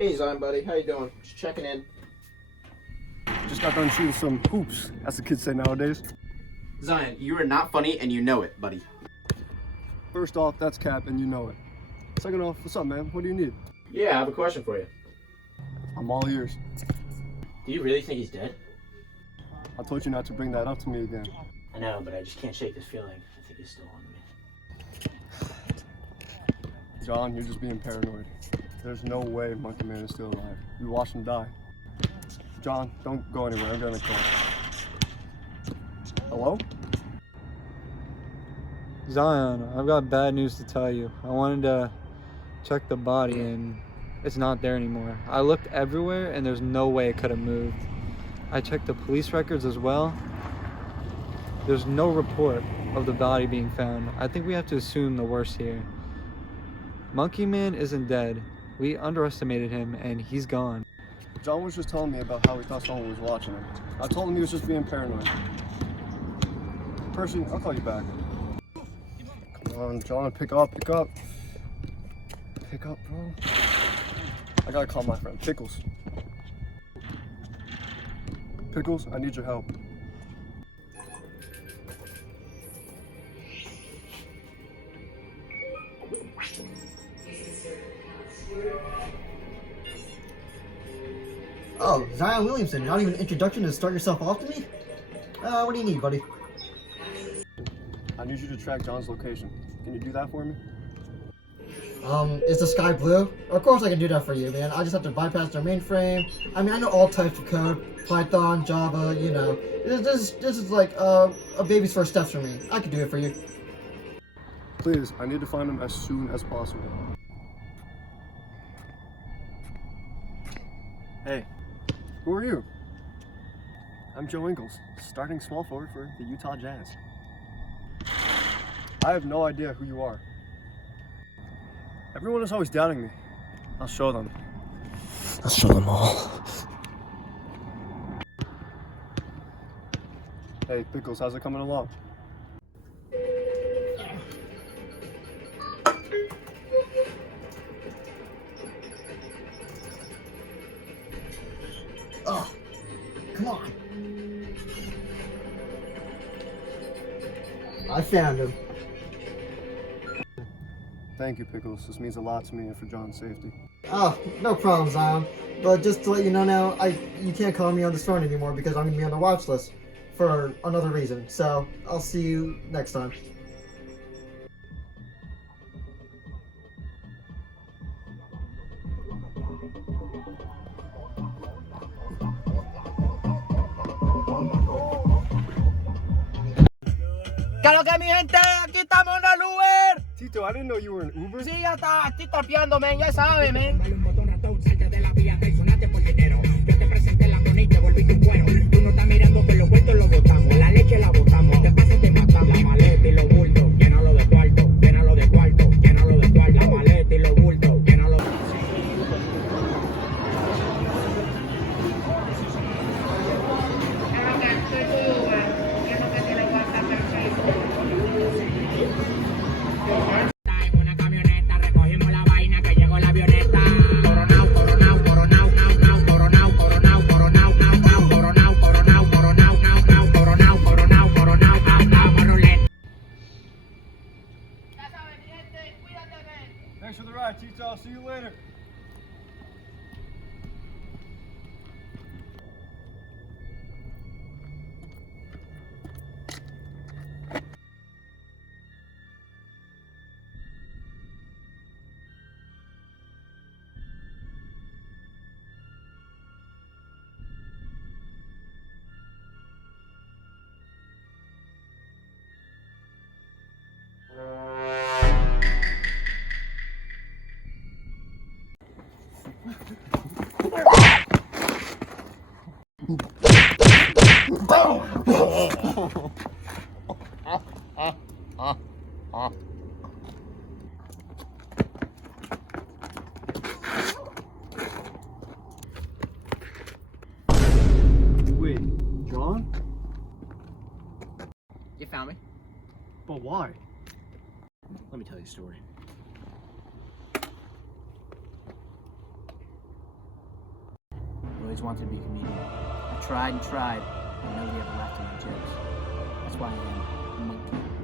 Hey Zion, buddy, how you doing? Just checking in. Just got done shooting some hoops, as the kids say nowadays. Zion, you are not funny and you know it, buddy. First off, that's cap and you know it. Second off, what's up, man? What do you need? Yeah, I have a question for you. I'm all ears. Do you really think he's dead? I told you not to bring that up to me again. I know, but I just can't shake this feeling. I think he's still on me. John, you're just being paranoid. There's no way Monkey Man is still alive. We watched him die. John, don't go anywhere. I'm gonna call. Hello? Zion, I've got bad news to tell you. I wanted to check the body and it's not there anymore. I looked everywhere and there's no way it could have moved. I checked the police records as well. There's no report of the body being found. I think we have to assume the worst here. Monkey Man isn't dead. We underestimated him and he's gone. John was just telling me about how he thought someone was watching him. I told him he was just being paranoid. Percy, I'll call you back. Come on, John, pick up. Pick up, bro. I gotta call my friend, Pickles. Pickles, I need your help. Oh, Zion Williamson, not even an introduction to start yourself off to me? What do you need, buddy? I need you to track John's location. Can you do that for me? Is the sky blue? Of course I can do that for you, man. I just have to bypass their mainframe. I mean, I know all types of code. Python, Java, you know. This is like, a baby's first steps for me. I can do it for you. Please, I need to find him as soon as possible. Hey, who are you? I'm Joe Ingles, starting small forward for the Utah Jazz. I have no idea who you are. Everyone is always doubting me. I'll show them. I'll show them all. Hey, Pickles, how's it coming along? Oh, come on. I found him. Thank you, Pickles. This means a lot to me and for John's safety. Oh, no problem, Zion. But just to let you know now, you can't call me on this phone anymore because I'm gonna be on the watch list for another reason. So I'll see you next time. ¿Qué es lo que mi gente? Aquí estamos en el Uber. Tito, I didn't know you were an Uber. Sí, ya está, aquí topeando, men, ya sabe, men. Dale un botón ratón, salte de la vía, traicionaste por dinero. Yo te presenté la cona y te volviste un cuero. Tú no estás mirando que los vueltos los botamos. La leche la botamos, te pasa y te matamos. La maleta y los bultos, llénalo de cuarto, llénalo de cuarto, llénalo de cuarto. La maleta y los bultos, llénalo de en una camioneta, recogimos la vaina que llegó la avioneta. Coronao, coronao, coronao, nao, nao, coronao, coronao, coronao, nao, nao, coronao, coronao, coronao, nao, nao, coronao, coronao, coronao, andamos ruleta. Ya saben, mi gente, cuídate, men. Thanks for the ride, Tito. I'll see you later. Wait, John? You found me? But why? Let me tell you a story. always wanted to be a comedian. I tried and tried, but nobody ever laughed at my jokes. That's why I am a monkey.